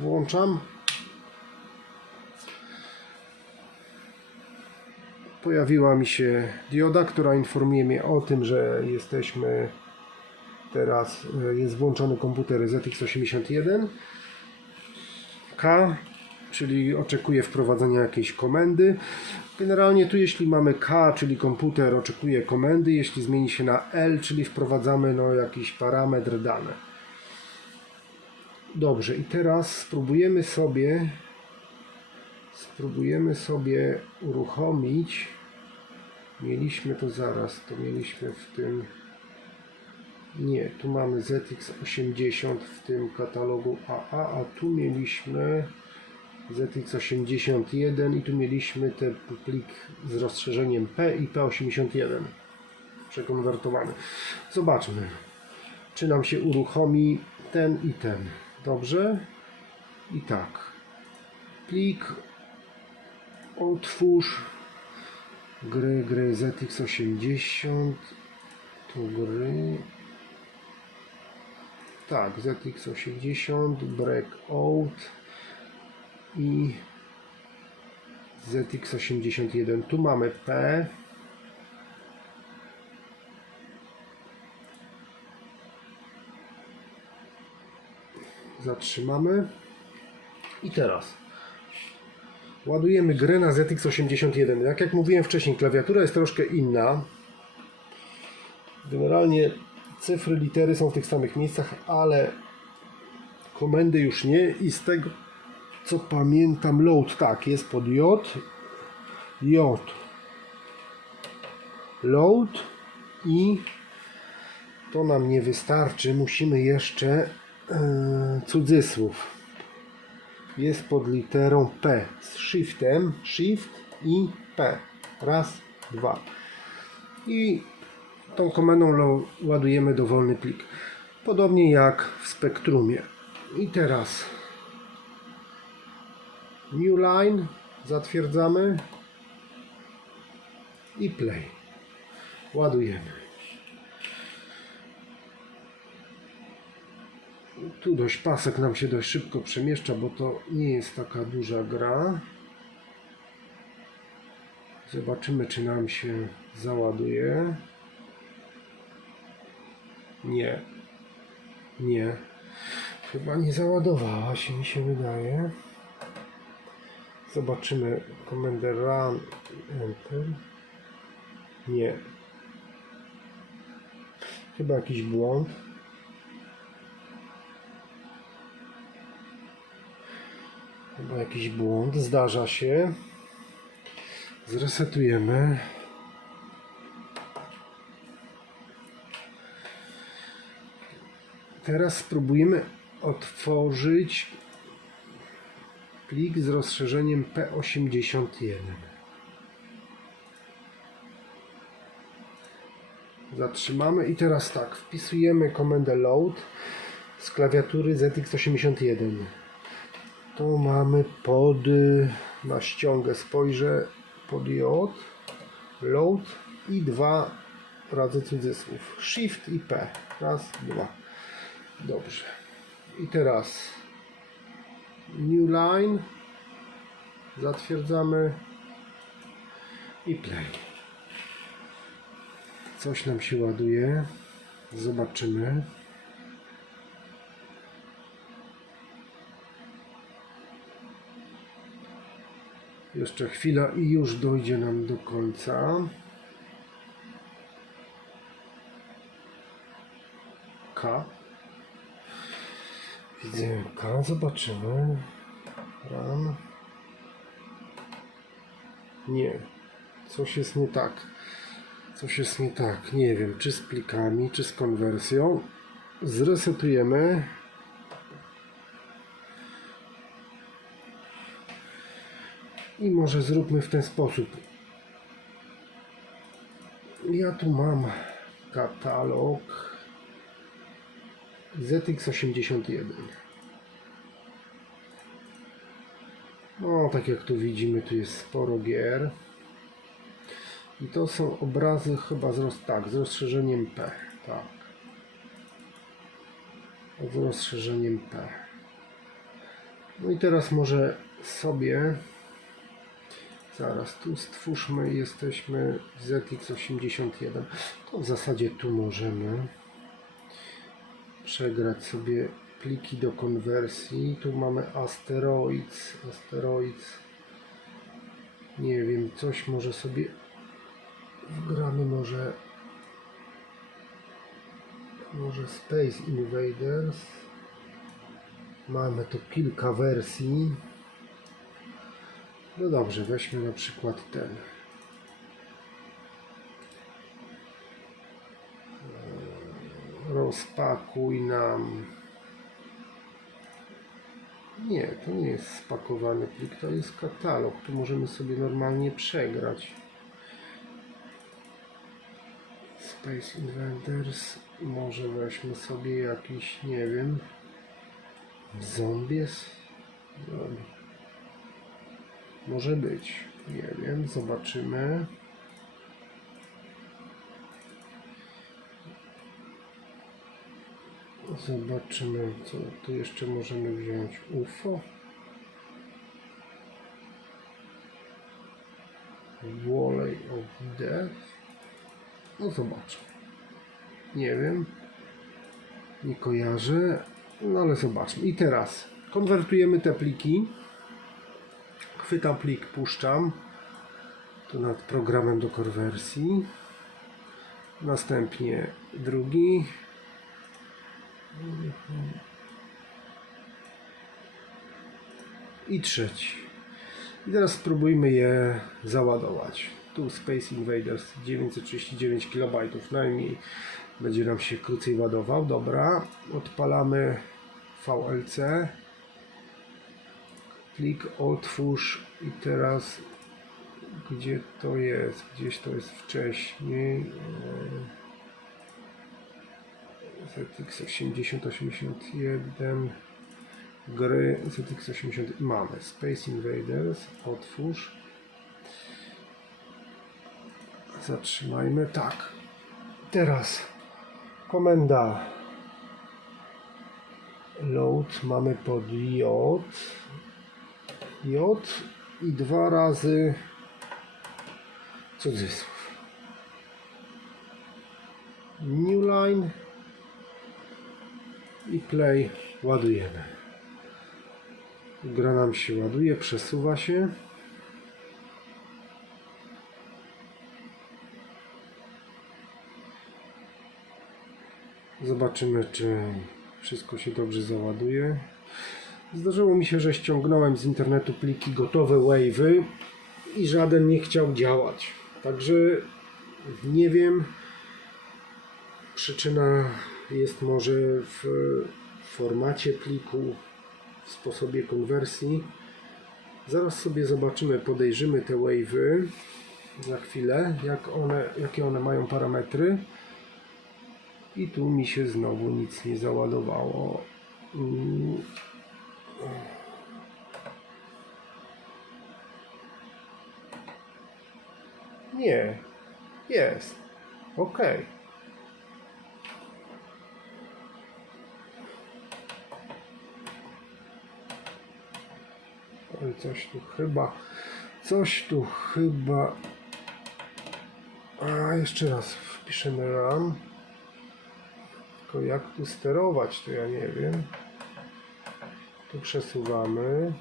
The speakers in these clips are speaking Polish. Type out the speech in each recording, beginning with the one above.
Włączam. Pojawiła mi się dioda, która informuje mnie o tym, że jesteśmy teraz, e, jest włączony komputer ZX81. K, czyli oczekuje wprowadzenia jakiejś komendy. Generalnie tu jeśli mamy K, czyli komputer oczekuje komendy, jeśli zmieni się na L, czyli wprowadzamy no, jakiś parametr dane. Dobrze, i teraz spróbujemy sobie spróbujemy sobie uruchomić mieliśmy to zaraz, to mieliśmy w tym nie, tu mamy ZX80 w tym katalogu AA, a tu mieliśmy ZX81 i tu mieliśmy ten plik z rozszerzeniem P i P81 przekonwertowany. Zobaczmy, czy nam się uruchomi ten i ten. Dobrze? I tak. Plik. Otwórz. Gry, gry ZX80 tu gry. Tak, ZX80 Breakout i ZX81 tu mamy P zatrzymamy. I teraz. Ładujemy grę na ZX81 jak jak mówiłem wcześniej klawiatura jest troszkę inna. Generalnie cyfry, litery są w tych samych miejscach ale komendy już nie. I z tego co pamiętam load tak jest pod J. J. Load i to nam nie wystarczy. Musimy jeszcze cudzysłów. Jest pod literą P z shiftem shift i P. Raz, dwa. I tą komendą ładujemy dowolny plik. Podobnie jak w spektrumie. I teraz. New line zatwierdzamy. I play. Ładujemy tu dość pasek nam się dość szybko przemieszcza, bo to nie jest taka duża gra. Zobaczymy, czy nam się załaduje. Nie. Nie. Chyba nie załadowała się, mi się wydaje. Zobaczymy komendę run enter. Nie. Chyba jakiś błąd. Jakiś błąd, zdarza się. Zresetujemy. Teraz spróbujemy otworzyć plik z rozszerzeniem P81. Zatrzymamy i teraz tak, wpisujemy komendę load z klawiatury ZX81. Tu mamy pod y, na ściągę spojrzę pod J load i dwa razy cudzysłów. Shift i P. Raz, dwa. Dobrze. I teraz new line. Zatwierdzamy. I play. Coś nam się ładuje. Zobaczymy Jeszcze chwila i już dojdzie nam do końca. K. Widzę K, zobaczymy. Ram. Nie. Coś jest nie tak. Coś jest nie tak. Nie wiem, czy z plikami, czy z konwersją. Zresetujemy. I może zróbmy w ten sposób. Ja tu mam katalog ZX81. No, tak jak tu widzimy, tu jest sporo gier. I to są obrazy chyba z, roz, tak, z rozszerzeniem P. Tak. Z rozszerzeniem P. No i teraz może sobie zaraz tu stwórzmy, jesteśmy w ZX81. To w zasadzie tu możemy przegrać sobie pliki do konwersji. Tu mamy Asteroids, Asteroids. Nie wiem, coś może sobie wgramy może może Space Invaders. Mamy tu kilka wersji. No dobrze, weźmy na przykład ten. Rozpakuj nam. Nie, to nie jest spakowany plik, to jest katalog. Tu możemy sobie normalnie przegrać. Space Invaders. Może weźmy sobie jakiś, nie wiem, zombies. Zombie. Może być. Nie wiem, zobaczymy. Zobaczymy, co tu jeszcze możemy wziąć. UFO. Walley of Death. No zobaczmy. Nie wiem. Nie kojarzę. No ale zobaczmy. I teraz konwertujemy te pliki. Chwytam plik, puszczam. Tu nad programem do konwersji. Następnie drugi. I trzeci. I teraz spróbujmy je załadować. Tu Space Invaders 939 KB najmniej. Będzie nam się krócej ładował. Dobra. Odpalamy VLC. Klik otwórz i teraz gdzie to jest? Gdzieś to jest wcześniej. ZX 80 81 gry ZX 80 mamy Space Invaders otwórz zatrzymajmy tak teraz komenda load mamy pod J J i dwa razy cudzysłów. New line i play ładujemy. Gra nam się ładuje, przesuwa się. Zobaczymy czy wszystko się dobrze załaduje zdarzyło mi się, że ściągnąłem z internetu pliki gotowe wave'y i żaden nie chciał działać także nie wiem przyczyna jest może w formacie pliku, w sposobie konwersji. Zaraz sobie zobaczymy, podejrzymy te wave'y za chwilę, jak one, jakie one mają parametry. I tu mi się znowu nic nie załadowało. Nie, jest. Ok. Coś tu chyba, coś tu chyba. A jeszcze raz wpiszemy RAM. Tylko jak tu sterować, to ja nie wiem. Tu przesuwamy.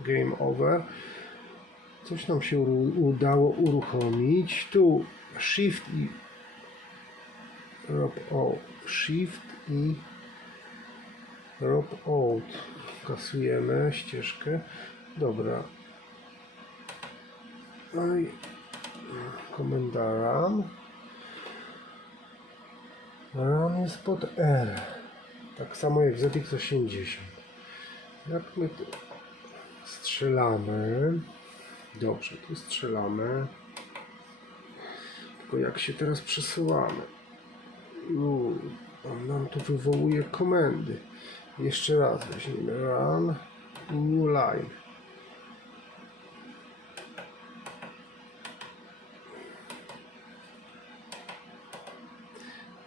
Game over. Coś nam się udało uruchomić. Tu Shift i Rob o Shift i Rob out. Kasujemy ścieżkę. Dobra. No i komenda RAM. RAM jest pod R. Tak samo jak ZX80. Jak my tu strzelamy. Dobrze, tu strzelamy. Tylko jak się teraz przesuwamy? Uuu, on nam tu wywołuje komendy. Jeszcze raz weźmiemy run new line.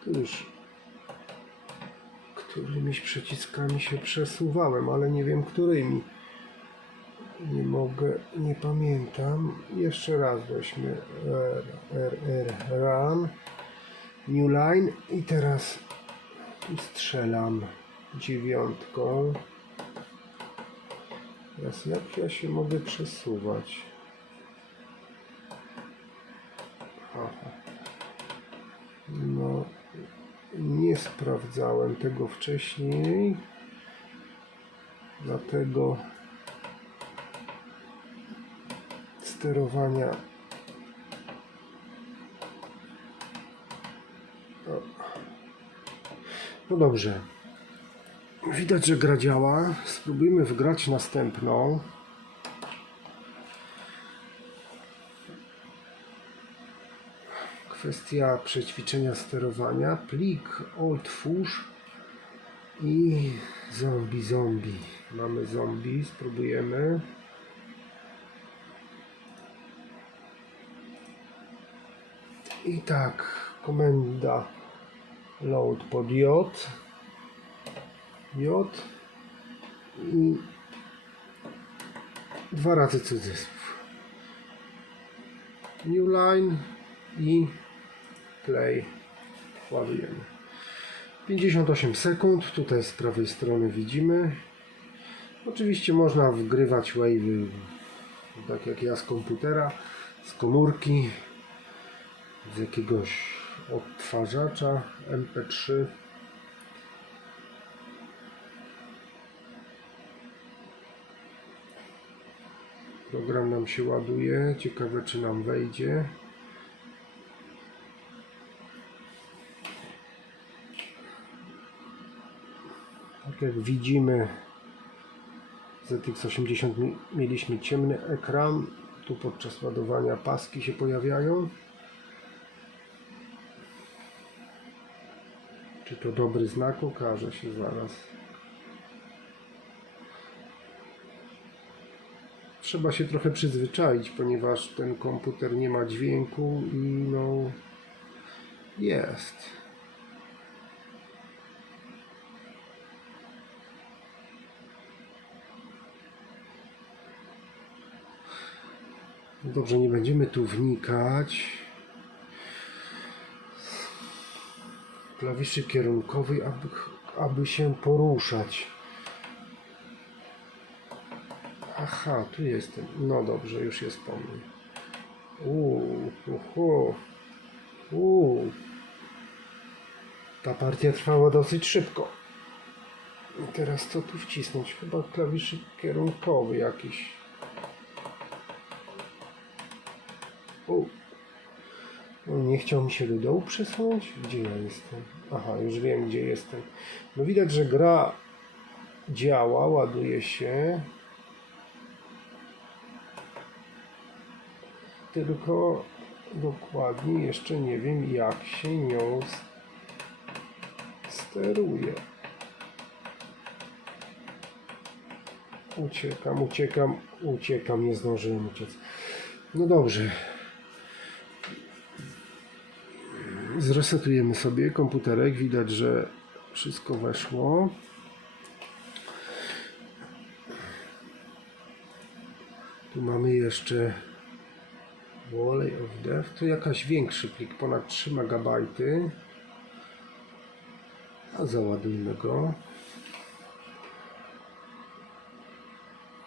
Już którymiś przyciskami się przesuwałem, ale nie wiem którymi. Nie mogę, nie pamiętam. Jeszcze raz weźmy R, R, R, run, new line i teraz strzelam dziewiątką. Teraz jak ja się mogę przesuwać? Aha. No, nie sprawdzałem tego wcześniej. Dlatego sterowania. No dobrze. Widać, że gra działa. Spróbujmy wgrać następną. Kwestia przećwiczenia sterowania. Plik otwórz i zombie, zombie. Mamy zombie, spróbujemy. I tak, komenda load pod J. J i dwa razy cudzysłów. New line i play. Ładujemy. 58 sekund. Tutaj z prawej strony widzimy. Oczywiście można wgrywać wave'y tak jak ja z komputera, z komórki, z jakiegoś odtwarzacza MP3. Program nam się ładuje. Ciekawe czy nam wejdzie. Tak jak widzimy, ZX80 mi- mieliśmy ciemny ekran. Tu podczas ładowania paski się pojawiają. Czy to dobry znak? Okaże się zaraz. Trzeba się trochę przyzwyczaić, ponieważ ten komputer nie ma dźwięku i no jest. Dobrze, nie będziemy tu wnikać. Klawiszy kierunkowej, aby, aby się poruszać. Aha, tu jestem. No dobrze, już jest po mnie. Uuu, uhu, uuu. Ta partia trwała dosyć szybko. I teraz co tu wcisnąć? Chyba klawiszy kierunkowy jakiś. No, nie chciał mi się do dołu przesunąć? Gdzie ja jestem? Aha, już wiem gdzie jestem. No widać, że gra działa, ładuje się. Tylko dokładnie jeszcze nie wiem jak się nią steruje. Uciekam, uciekam, uciekam, nie zdążyłem uciec. No dobrze. Zresetujemy sobie komputerek. Widać, że wszystko weszło. Tu mamy jeszcze Wally of Death. Tu jakaś większy plik, ponad 3 MB. A załadujmy go.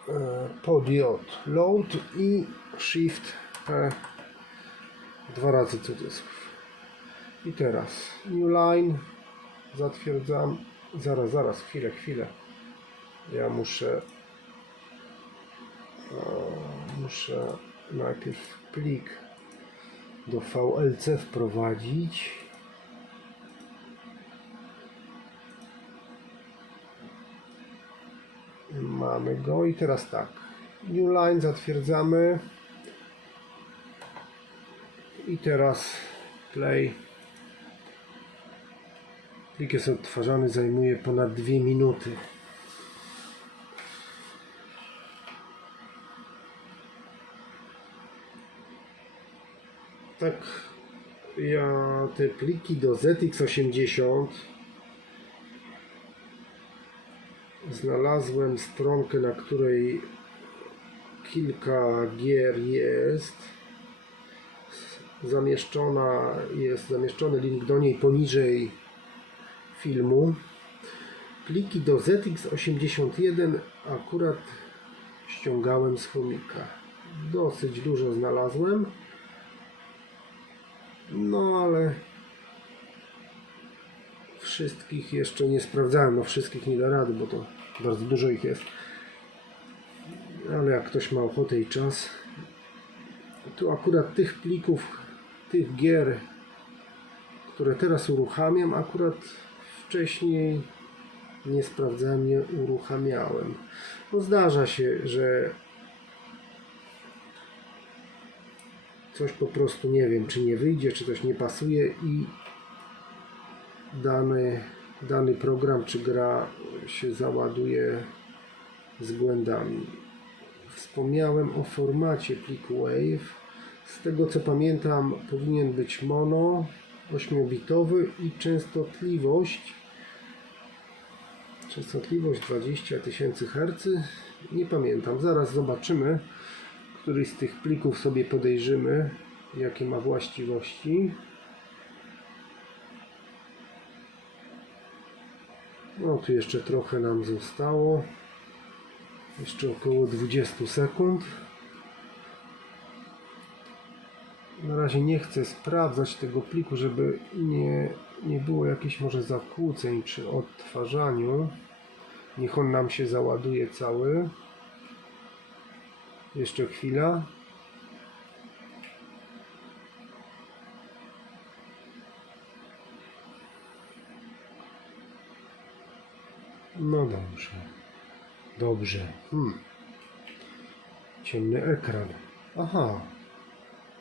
E, Pod J. Load i Shift P. Dwa razy cudzysłów. I teraz new line zatwierdzam. Zaraz, zaraz, chwilę, chwilę. Ja muszę muszę najpierw plik do VLC wprowadzić. Mamy go i teraz tak. New line zatwierdzamy. I teraz play. Plik jest odtwarzany, zajmuje ponad 2 minuty. Tak ja te pliki do ZX80 znalazłem stronkę, na której kilka gier jest. Zamieszczona jest zamieszczony link do niej poniżej filmu. Pliki do ZX81 akurat ściągałem z chomika. Dosyć dużo znalazłem. No ale wszystkich jeszcze nie sprawdzałem. No wszystkich nie da rady, bo to bardzo dużo ich jest. Ale jak ktoś ma ochotę i czas, tu akurat tych plików, tych gier, które teraz uruchamiam, akurat wcześniej nie sprawdzałem, nie uruchamiałem. No zdarza się, że coś po prostu nie wiem, czy nie wyjdzie, czy coś nie pasuje i dany, dany program czy gra się załaduje z błędami. Wspomniałem o formacie pliku WAVE. Z tego co pamiętam, powinien być mono 8-bitowy i częstotliwość częstotliwość 20 tysięcy Hz. Nie pamiętam, zaraz zobaczymy. Któryś z tych plików sobie podejrzymy, jakie ma właściwości. No tu jeszcze trochę nam zostało. Jeszcze około 20 sekund. Na razie nie chcę sprawdzać tego pliku, żeby nie, nie było jakichś może zakłóceń przy odtwarzaniu. Niech on nam się załaduje cały. Jeszcze chwila. No dobrze. Dobrze. Hmm. Ciemny ekran. Aha.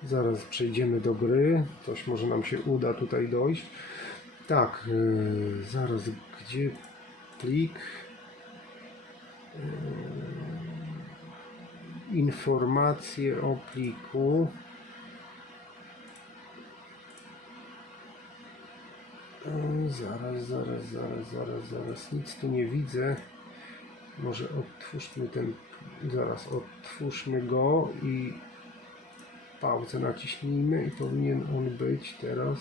Zaraz przejdziemy do gry. Coś może nam się uda tutaj dojść. Tak. Yy, zaraz. Gdzie plik? Yy, informacje o pliku. Yy, Zaraz, zaraz, zaraz, zaraz, zaraz. Nic tu nie widzę. Może odtwórzmy ten. Zaraz odtwórzmy go i pauzę naciśnijmy i powinien on być teraz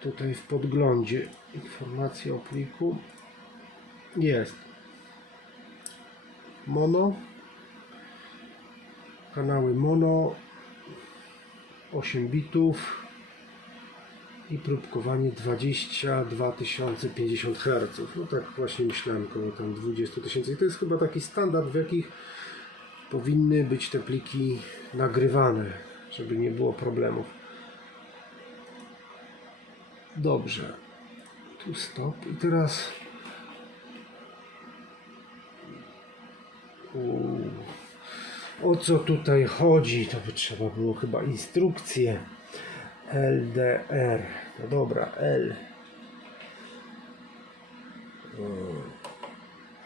tutaj w podglądzie. Informacje o pliku. Jest. Mono. Kanały mono. 8 bitów i próbkowanie 22 050 Hz. No tak właśnie myślałem, koło tam 20 tysięcy. I to jest chyba taki standard, w jakich powinny być te pliki nagrywane, żeby nie było problemów. Dobrze. Tu stop. I teraz U, o co tutaj chodzi? To by trzeba było chyba instrukcję. LDR. No dobra, L.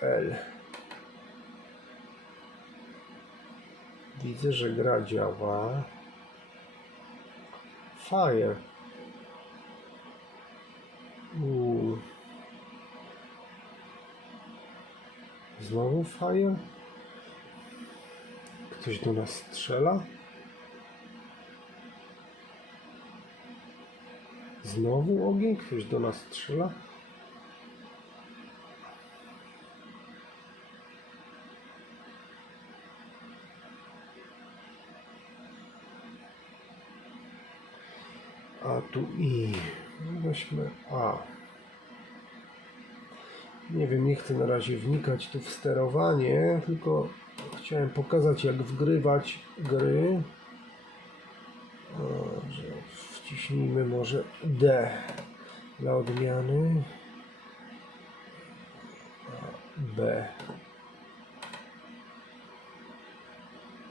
L. Widzę, że gra działa. Fire. Uuu. Znowu fire? Ktoś do nas strzela? Znowu ogień? Ktoś do nas strzela? Tu i. Weźmy A. Nie wiem, nie chcę na razie wnikać tu w sterowanie, tylko chciałem pokazać jak wgrywać gry. Dobrze, wciśnijmy może D dla odmiany. B.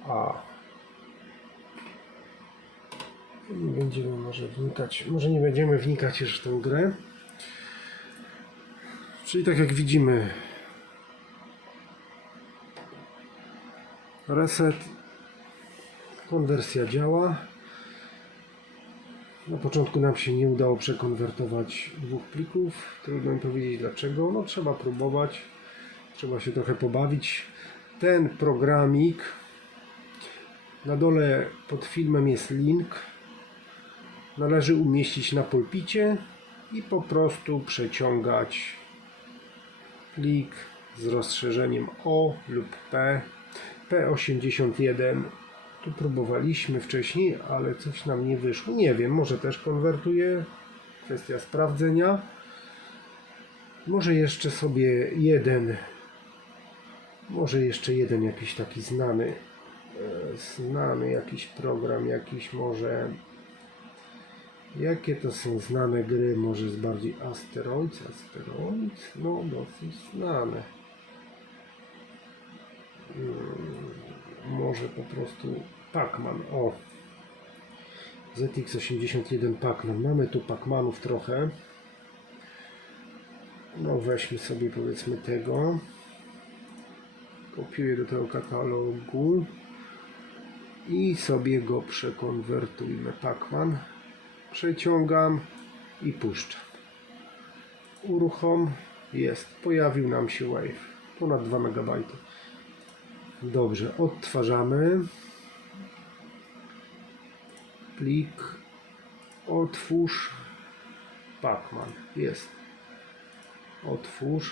A. Nie będziemy może wnikać, może nie będziemy wnikać już w tę grę. Czyli tak jak widzimy, reset, konwersja działa. Na początku nam się nie udało przekonwertować dwóch plików. Trudno mi powiedzieć dlaczego. No trzeba próbować. Trzeba się trochę pobawić. Ten programik na dole pod filmem jest link. Należy umieścić na pulpicie i po prostu przeciągać plik z rozszerzeniem O lub P. P81 tu próbowaliśmy wcześniej, ale coś nam nie wyszło. Nie wiem, może też konwertuje. Kwestia sprawdzenia. Może jeszcze sobie jeden, może jeszcze jeden jakiś taki znany, e, znany jakiś program, jakiś może. Jakie to są znane gry? Może jest bardziej Asteroids? Asteroids? No, dosyć znane. może po prostu Pac-Man. O! ZX81 Pac-Man. Mamy tu Pac-Manów trochę. No weźmy sobie powiedzmy tego. Kopiuję do tego katalogu. I sobie go przekonwertujmy. Pac-Man. Przeciągam i puszczam. Uruchom. Jest. Pojawił nam się Wave. Ponad 2 MB. Dobrze, odtwarzamy. Plik. Otwórz. Pacman. Jest. Otwórz.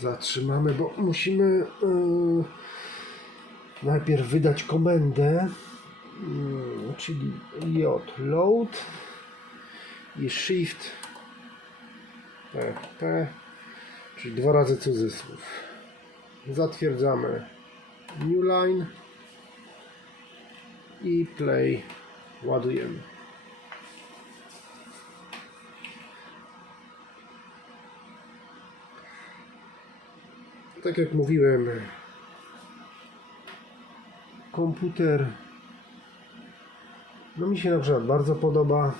Zatrzymamy, bo musimy yy, najpierw wydać komendę, czyli J load i shift P czyli dwa razy cudzysłów. Zatwierdzamy new line i play ładujemy. Tak jak mówiłem komputer no mi się na przykład bardzo podoba.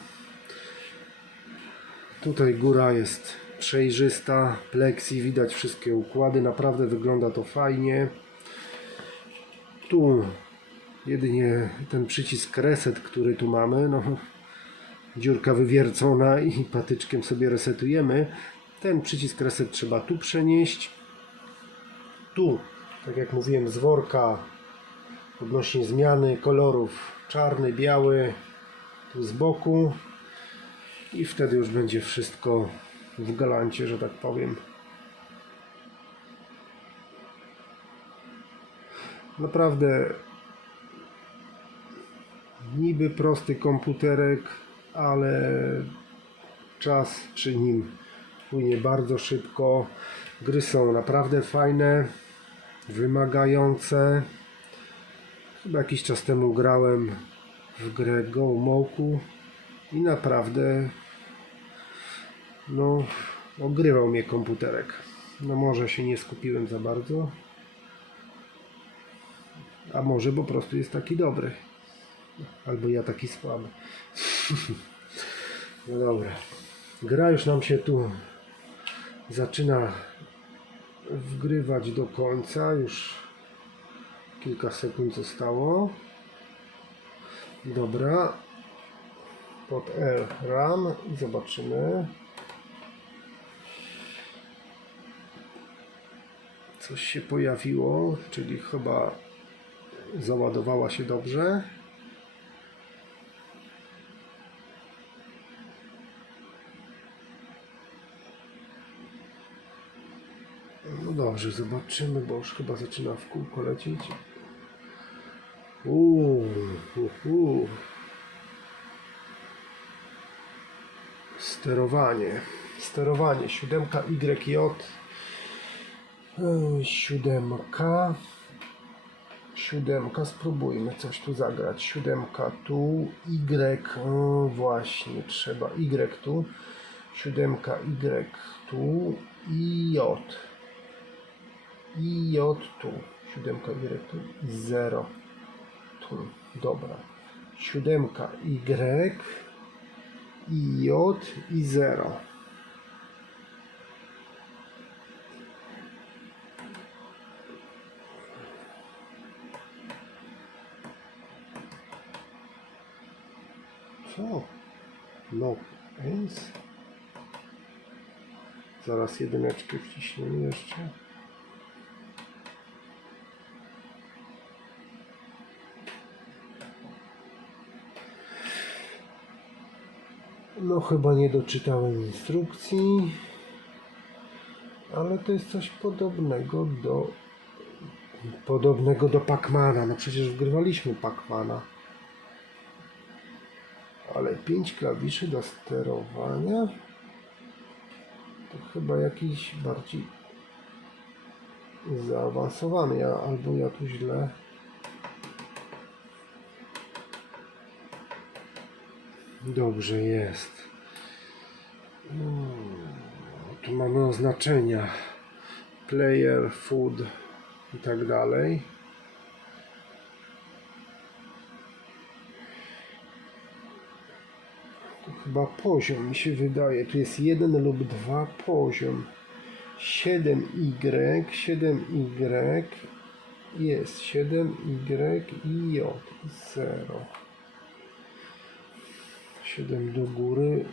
Tutaj góra jest przejrzysta plexi, widać wszystkie układy, naprawdę wygląda to fajnie. Tu jedynie ten przycisk reset, który tu mamy no, dziurka wywiercona i patyczkiem sobie resetujemy. Ten przycisk reset trzeba tu przenieść. Tu, tak jak mówiłem z worka odnośnie zmiany kolorów czarny, biały tu z boku i wtedy już będzie wszystko w galancie, że tak powiem. Naprawdę niby prosty komputerek, ale czas przy nim płynie bardzo szybko. Gry są naprawdę fajne, wymagające. Chyba jakiś czas temu grałem w grę Go Moku i naprawdę no ogrywał mnie komputerek. No może się nie skupiłem za bardzo. A może po prostu jest taki dobry. Albo ja taki słaby. no dobra. Gra już nam się tu zaczyna wgrywać do końca. Już kilka sekund zostało. Dobra. Pod L RAM i zobaczymy. Coś się pojawiło, czyli chyba załadowała się dobrze. No dobrze, zobaczymy, bo już chyba zaczyna w kółko lecieć. Uuu. Sterowanie. Sterowanie. 7YJ. Yy, Siódemka. Siódemka. Spróbujmy coś tu zagrać. Siódemka tu. Y. O, właśnie. Trzeba Y tu. Siódemka Y tu. I J. I J tu. Siódemka Y tu. Zero. Dobra. Siódemka Y. I J i 0. Co? No, więc. Zaraz jedyneczkę wciśniemy jeszcze. No chyba nie doczytałem instrukcji, ale to jest coś podobnego do podobnego do Pacmana. No przecież wgrywaliśmy Pacmana. Ale pięć klawiszy do sterowania to chyba jakiś bardziej zaawansowany. Ja, albo ja tu źle. Dobrze jest. Tu mamy oznaczenia. Player, food i tak dalej. Chyba poziom mi się wydaje. Tu jest jeden lub dwa poziom. 7Y, 7Y jest 7Y i J 0. 7 do góry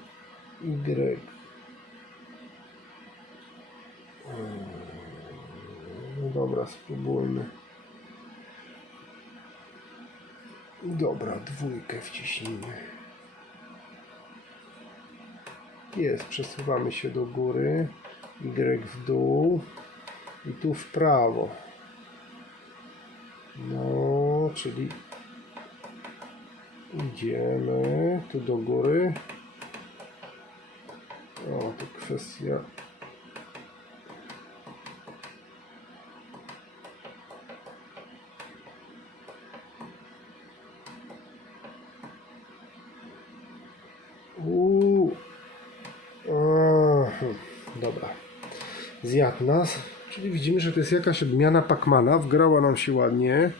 Y. No dobra, spróbujmy. Dobra, dwójkę wciśnijmy. Jest, przesuwamy się do góry. Y w dół. I tu w prawo. No, czyli idziemy tu do góry. O, to kwestia Uuu. Dobra. Zjadł nas. Czyli widzimy, że to jest jakaś odmiana Pacmana. Wgrała nam się ładnie.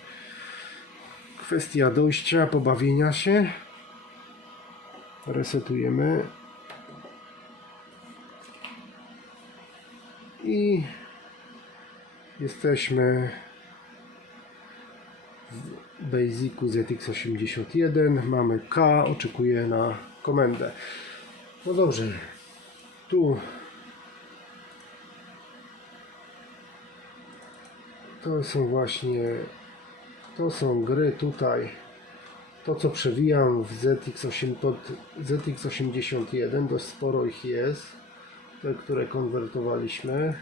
Kwestia dojścia, pobawienia się. Resetujemy. I jesteśmy w Basicu ZX81. Mamy K, oczekuję na komendę. No dobrze, tu to są właśnie to są gry tutaj. To co przewijam w ZX8 pod ZX81 dość sporo ich jest. Te które konwertowaliśmy.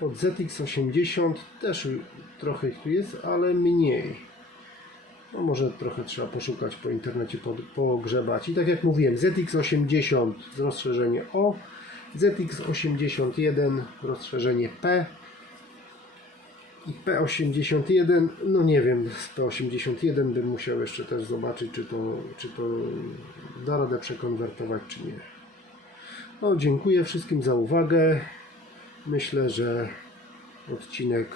Pod ZX80 też trochę ich tu jest ale mniej. No może trochę trzeba poszukać po internecie, po- pogrzebać. I tak jak mówiłem, ZX80 z rozszerzeniem O, ZX81 rozszerzenie P i P81, no nie wiem, z P81 bym musiał jeszcze też zobaczyć, czy to, czy to da radę przekonwertować, czy nie. No, dziękuję wszystkim za uwagę. Myślę, że odcinek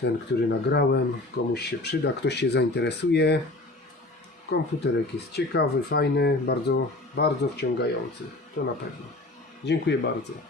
ten, który nagrałem, komuś się przyda, ktoś się zainteresuje. Komputerek jest ciekawy, fajny, bardzo, bardzo wciągający. To na pewno. Dziękuję bardzo.